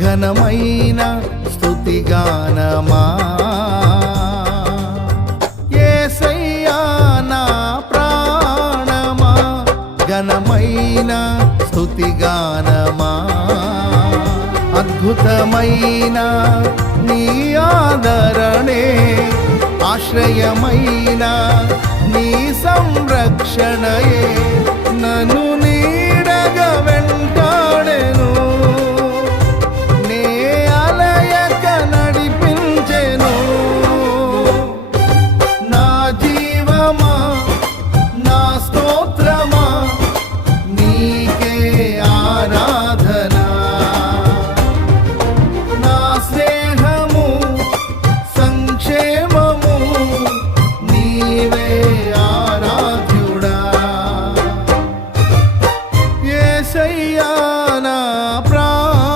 ఘనమైన స్తుతిగానమా. యేసయ్యా నా ప్రాణమా, ఘనమైన స్తుతిగానమా. అద్భుతమైన నీ ఆదరణే, ఆశ్రయమైన నీ సంరక్షణయే నన్ను నీడగా వెంట